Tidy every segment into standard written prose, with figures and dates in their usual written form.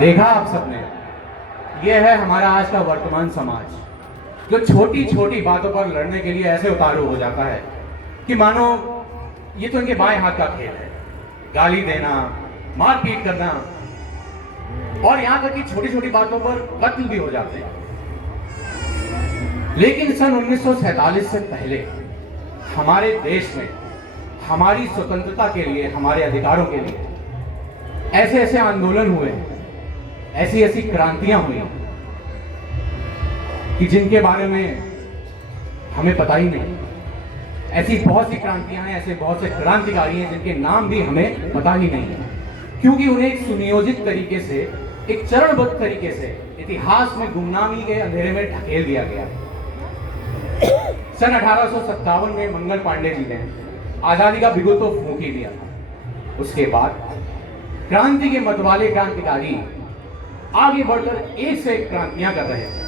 देखा आप सबने, यह है हमारा आज का वर्तमान समाज, जो छोटी छोटी बातों पर लड़ने के लिए ऐसे उतारू हो जाता है कि मानो ये तो इनके बाएं हाथ का खेल है। गाली देना, मारपीट करना और यहां तक कि छोटी छोटी बातों पर कत्ल भी हो जाते हैं। लेकिन सन 1947 से पहले हमारे देश में हमारी स्वतंत्रता के लिए, हमारे अधिकारों के लिए ऐसे ऐसे आंदोलन हुए, ऐसी ऐसी क्रांतियां हुई कि जिनके बारे में हमें पता ही नहीं। ऐसी बहुत सी क्रांतियां हैं, ऐसे बहुत से क्रांतिकारी हैं जिनके नाम भी हमें पता ही नहीं है, क्योंकि उन्हें एक सुनियोजित तरीके से, एक चरणबद्ध तरीके से इतिहास में गुमनामी के अंधेरे में ढकेल दिया गया। सन 1857 में मंगल पांडे जी ने आजादी का बिगुल तो फूंक ही दिया था। उसके बाद क्रांति के मतवाले क्रांतिकारी आगे बढ़कर एक से एक क्रांतियां कर रहे थे।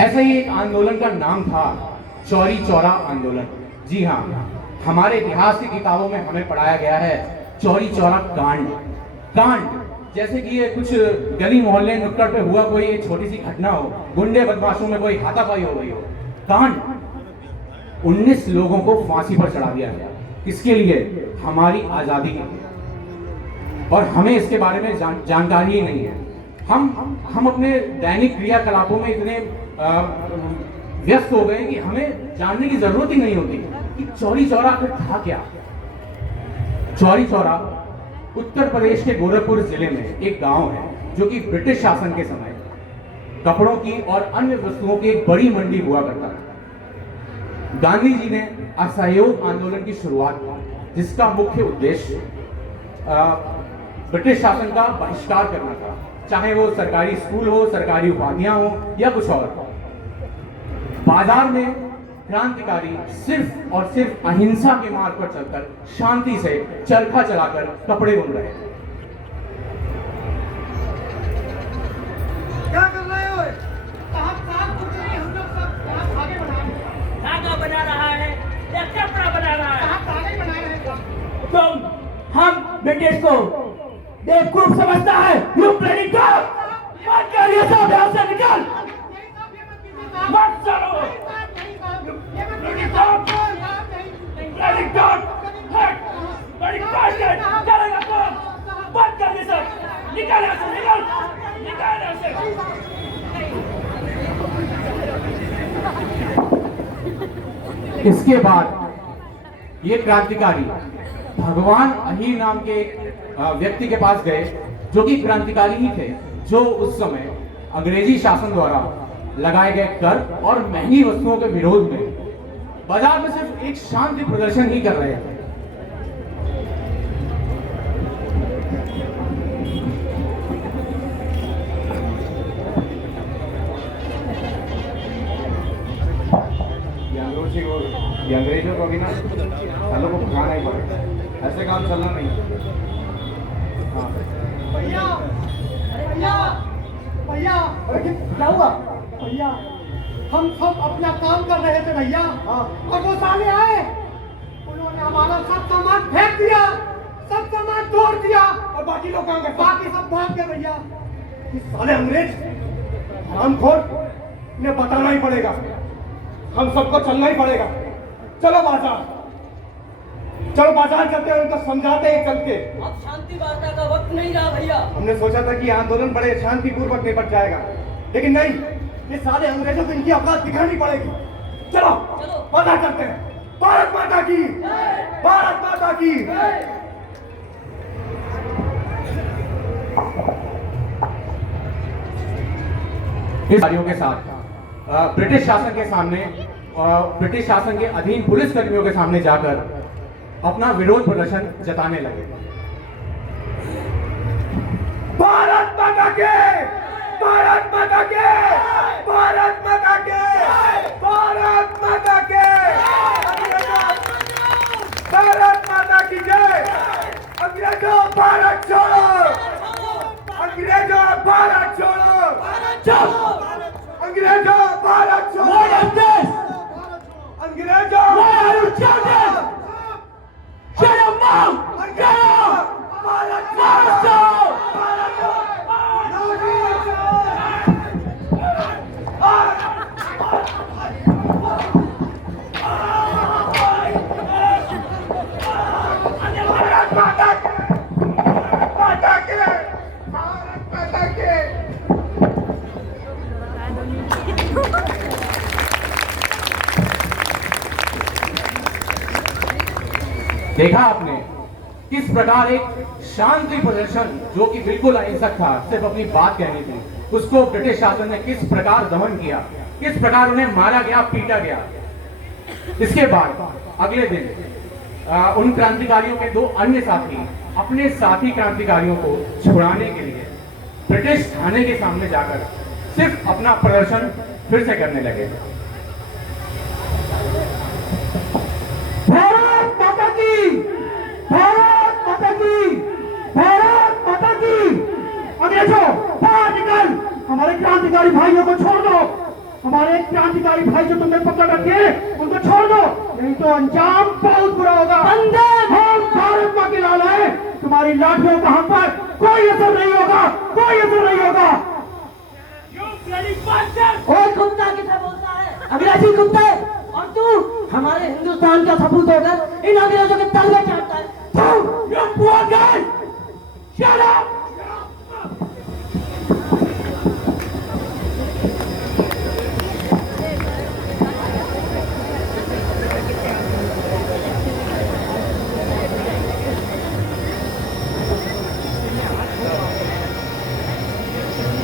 ऐसा ही एक आंदोलन का नाम था चौरी चौरा आंदोलन। जी हाँ, हमारे इतिहास की किताबों में हमें पढ़ाया गया है चौरी चौरा कांड। कांड जैसे कि ये कुछ गली मोहल्ले नुक्कड़ पे हुआ कोई एक छोटी सी घटना हो, गुंडे बदमाशों में कोई हाथापाई हो गई हो। कांड 19 लोगों को फांसी पर चढ़ा दिया गया। किसके लिए? हमारी आजादी के लिए। और हमें इसके बारे में जानकारी ही नहीं है। हम अपने दैनिक क्रियाकलापों में इतने व्यस्त हो गए कि हमें जानने की जरूरत ही नहीं होती कि चौरी चौरा आखिर था क्या। चौरी चौरा उत्तर प्रदेश के गोरखपुर जिले में एक गांव है, जो कि ब्रिटिश शासन के समय कपड़ों की और अन्य वस्तुओं की एक बड़ी मंडी हुआ करता था। गांधी जी ने असहयोग आंदोलन की शुरुआत की, जिसका मुख्य उद्देश्य ब्रिटिश शासन का बहिष्कार करना था, चाहे वो सरकारी स्कूल हो, सरकारी उपाधियां हो या कुछ और। बाजार में क्रांतिकारी सिर्फ और सिर्फ अहिंसा के मार्ग पर चलकर, शांति से चरखा चलाकर कपड़े बुन रहे थे। क्या कर रहे हो? हम लोग सब आगे बढ़ा रहे हैं। धागा बना रहा है या कपड़ा बना रहा है? आगे बढ़ा रहे हैं। तुम हम ब्रिटिश को बेवकूफ समझता है। You bloody god! मत कर ये सब, यहाँ से निकल! मत चलो! Bloody god! Bloody god! हट! Bloody god! चलेगा तो बंद कर ये सब! निकल यहाँ से, निकल! निकल यहाँ से! इसके बाद ये क्रांतिकारी भगवान अहीर नाम के एक व्यक्ति के पास गए, जो कि क्रांतिकारी ही थे, जो उस समय अंग्रेजी शासन द्वारा लगाए गए कर और महंगी वस्तुओं के विरोध में बाजार में सिर्फ एक शांति प्रदर्शन ही कर रहे थे। ये अंग्रेजों को भी ना सालों को भगाना ही पड़ेगा, ऐसे काम चलना नहीं। हाँ भैया, भैया, भैया, क्या हुआ? भैया, हम सब अपना काम कर रहे थे भैया, और वो साले आए, उन्होंने हमारा सब सामान फेंक दिया, सब सामान तोड़ दिया, और बाकी लोग कहाँ गए? बाकी सब भाग गए भैया। ये साले अंग्रेज हरामखोर, इन्हें बताना ही पड़ेगा, हम सबको चलना ही पड़ेगा। चलो बाजार, चलो बाजार चलते हैं, उनको समझाते हैं चल के। अब शांति वार्ता का वक्त नहीं रहा भैया। हमने सोचा था कि आंदोलन बड़े शांतिपूर्वक निपट जाएगा, लेकिन नहीं, ये सारे अंग्रेजों को इनकी औकात दिखानी पड़ेगी। चलो बाजार चलते हैं। भारत माता की, भारत माता की। इस कार्यों के साथ ब्रिटिश शासन के सामने, ब्रिटिश शासन के अधीन पुलिस कर्मियों के सामने जाकर अपना विरोध प्रदर्शन जताने लगे। भारत माता के, भारत माता के, भारत माता के, भारत माता के, भारत माता की जय। अंग्रेजों भारत छोड़ो, अंग्रेजों भारत छोड़ो, अंग्रेजों भारत छोड़ो, अंग्रेजों भारत छोड़ो। Shut up, Mom! Get up! Bharat छोड़ो! देखा आपने किस प्रकार एक शांति प्रदर्शन जो कि बिल्कुल अहिंसक था, सिर्फ अपनी बात कहनी थी, उसको ब्रिटिश शासन ने किस प्रकार दमन किया, किस प्रकार उन्हें मारा गया, पीटा गया। इसके बाद अगले दिन उन क्रांतिकारियों के 2 अन्य साथी अपने साथी क्रांतिकारियों को छुड़ाने के लिए ब्रिटिश थाने के सामने जाकर सिर्फ अपना प्रदर्शन फिर से करने लगे। भारत माता की, भारत माता की, भारत माता की। अंग्रेजों बाहर निकल, हमारे क्रांतिकारी भाइयों को छोड़ दो, हमारे क्रांतिकारी भाई जो तुमने पकड़ रखे उनको छोड़ दो, नहीं तो अंजाम बहुत बुरा होगा। हम भारत माँ की लाल है, तुम्हारी लाठियों का हम पर कोई असर नहीं होगा, कोई असर नहीं होगा। और कुत्ता किसे बोलता है? अंग्रेजी कुत्ते, और तू हमारे हिंदुस्तान का सपूत होकर इन अंग्रेजों के तल में चढ़ता है। You poor guy! Shut up!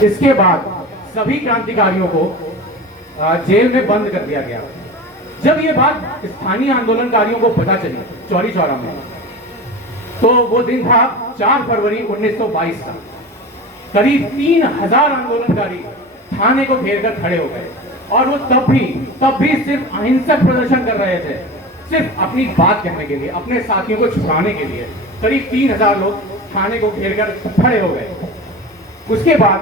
इसके बाद सभी क्रांतिकारियों को जेल में बंद कर दिया गया। जब ये बात स्थानीय आंदोलनकारियों को पता चली चौरी चौरा में, तो वो दिन था 4 फरवरी 1922 का। करीब 3000 आंदोलनकारी थाने को घेर कर खड़े हो गए और वो तब भी सिर्फ अहिंसक प्रदर्शन कर रहे थे, सिर्फ अपनी बात कहने के लिए, अपने साथियों को छुड़ाने के लिए। करीब 3000 लोग थाने को घेर कर खड़े हो गए। उसके बाद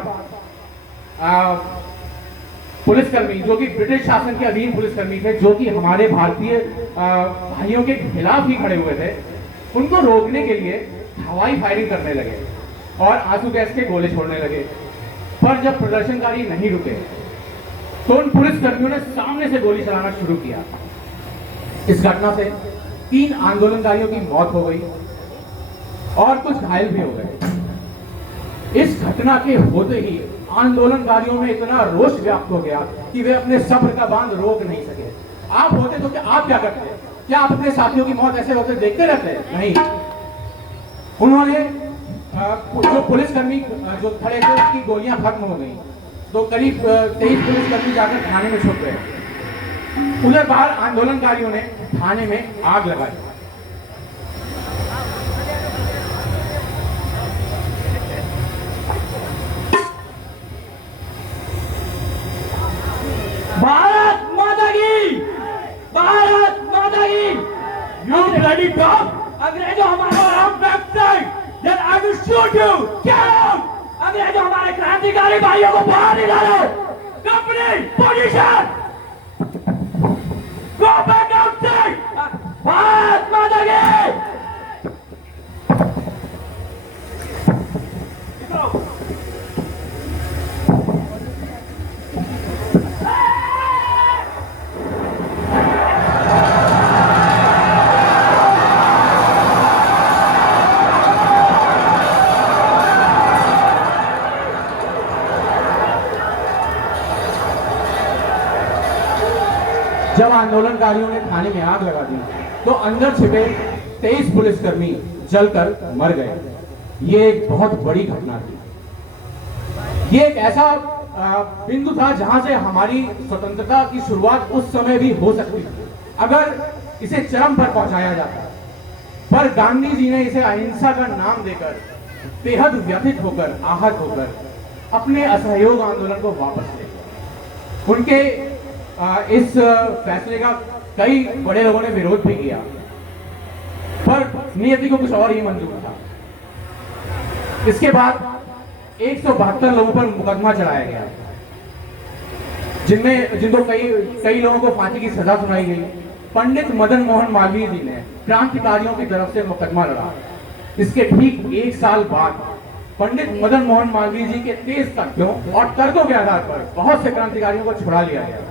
पुलिसकर्मी जो कि ब्रिटिश शासन के अधीन पुलिसकर्मी थे, जो कि हमारे भारतीय भाइयों के खिलाफ ही खड़े हुए थे, उनको रोकने के लिए हवाई फायरिंग करने लगे और आंसू गैस के गोले छोड़ने लगे। पर जब प्रदर्शनकारी नहीं रुके तो उन पुलिसकर्मियों ने सामने से गोली चलाना शुरू किया। इस घटना से 3 आंदोलनकारियों की मौत हो गई और कुछ घायल भी हो गए। इस घटना के होते ही आंदोलनकारियों में इतना रोष व्याप्त हो गया कि वे अपने सब्र का बांध रोक नहीं सके। आप होते तो क्या आप क्या करते? क्या आप अपने साथियों की मौत ऐसे होते देखते रहते? नहीं। उन्होंने जो पुलिसकर्मी जो खड़े थे उसकी गोलियां खत्म हो गई, तो करीब 23 पुलिसकर्मी जाकर थाने में छुप गए। उधर बाहर आंदोलनकारियों ने थाने में आग लगाई। भारत माता की, भारत माता की। You bloody dog! अंग्रेजों हमारा website, then I will shoot you. Get out! अंग्रेजों हमारे क्रांतिकारी भाइयों को बाहर निकालो। Company position, go back outside. Bharat माता की। जब आंदोलनकारियों ने थाने में आग लगा दी तो अंदर छिपे 23 पुलिसकर्मी जलकर मर गए। ये एक बहुत बड़ी घटना थी। ये एक ऐसा बिंदु था जहां से हमारी स्वतंत्रता की शुरुआत उस समय भी हो सकती थी अगर इसे चरम पर पहुंचाया जाता। पर गांधी जी ने इसे अहिंसा का नाम देकर बेहद व्यथित होकर, आहत होकर अपने असहयोग आंदोलन को वापस ले लिया। उनके इस फैसले का कई बड़े लोगों ने विरोध भी किया, पर नियति को कुछ और ही मंजूर था। इसके बाद 172 लोगों पर मुकदमा चलाया गया, जिनको कई लोगों को फांसी की सजा सुनाई गई। पंडित मदन मोहन मालवीय जी ने क्रांतिकारियों की तरफ से मुकदमा लड़ा। इसके ठीक 1 साल बाद पंडित मदन मोहन मालवीय जी के तेज तथ्यों और तर्कों के आधार पर बहुत से क्रांतिकारियों को छुड़ा लिया गया।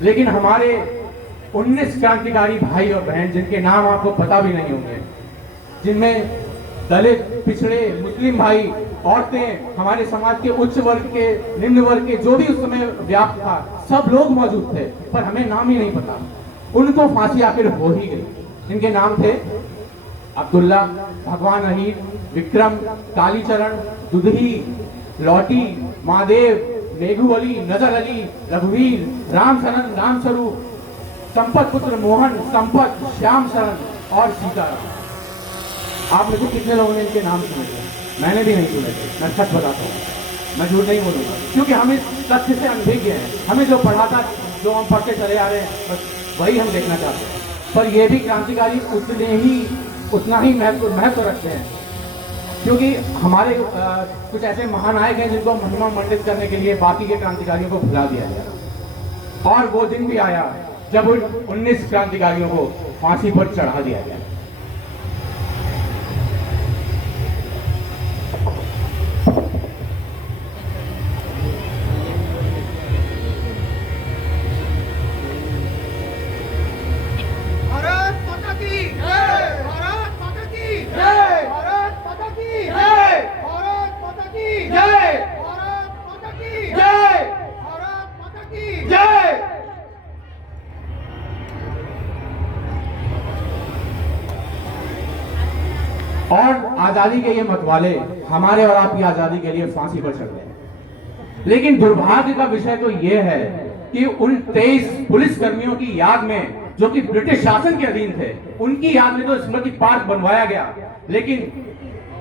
लेकिन हमारे 19 क्रांतिकारी भाई और बहन, जिनके नाम आपको पता भी नहीं होंगे, जिनमें दलित, पिछड़े, मुस्लिम भाई औरतें, हमारे समाज के उच्च वर्ग के, निम्न वर्ग के, जो भी उस समय व्याप्त था, सब लोग मौजूद थे, पर हमें नाम ही नहीं पता। उनको फांसी आखिर हो ही गई। इनके नाम थे अब्दुल्ला, भगवान अहीर, विक्रम, कालीचरण, दुधही, लौटी, महादेव, नेगू अली, नजर अली, रघुवीर, रामशरण, रामस्वरूप, संपत पुत्र मोहन, संपत, श्याम शरण और सीताराम। आप में से कितने लोगों ने इनके नाम सुने थे? मैंने भी नहीं सुने थे, मैं सच बताता हूँ, मैं झूठ नहीं बोलूंगा, क्योंकि हम इस तथ्य से अनभिज्ञ हैं। हमें जो पढ़ा था, जो हम पढ़ते चले आ रहे हैं, बस वही हम देखना चाहते हैं। पर ये भी क्रांतिकारी उतना ही महत्व रखते हैं, क्योंकि हमारे कुछ ऐसे महानायक हैं जिनको महिमा मंडित करने के लिए बाकी के क्रांतिकारियों को भुला दिया गया। और वो दिन भी आया जब उन 19 क्रांतिकारियों को फांसी पर चढ़ा दिया गया। भारत माता की जय, भारत माता की जय, भारत माता की जय, भारत माता की जय, भारत माता की जय, भारत माता की जय। और आजादी के ये मतवाले हमारे और आपकी आजादी के लिए फांसी पर चढ़ गए। लेकिन दुर्भाग्य का विषय तो ये है कि उन 23 पुलिस कर्मियों की याद में, जो कि ब्रिटिश शासन के अधीन थे, उनकी याद में तो स्मृति पार्क बनवाया गया, लेकिन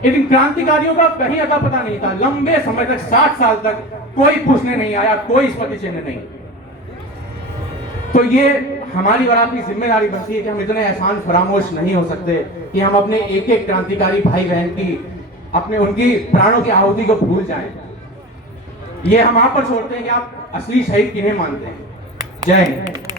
इन क्रांतिकारियों का कहीं अता पता नहीं था। लंबे समय तक, 60 साल तक कोई पूछने नहीं आया, कोई स्मृति चिन्ह नहीं। तो ये हमारी और आपकी जिम्मेदारी बनती है कि हम इतने एहसान फरामोश नहीं हो सकते कि हम अपने एक एक क्रांतिकारी भाई बहन की, उनकी प्राणों की आहुति को भूल जाएं। ये हम आप पर छोड़ते हैं कि आप असली शहीद किन्हें मानते हैं। जय हिंद।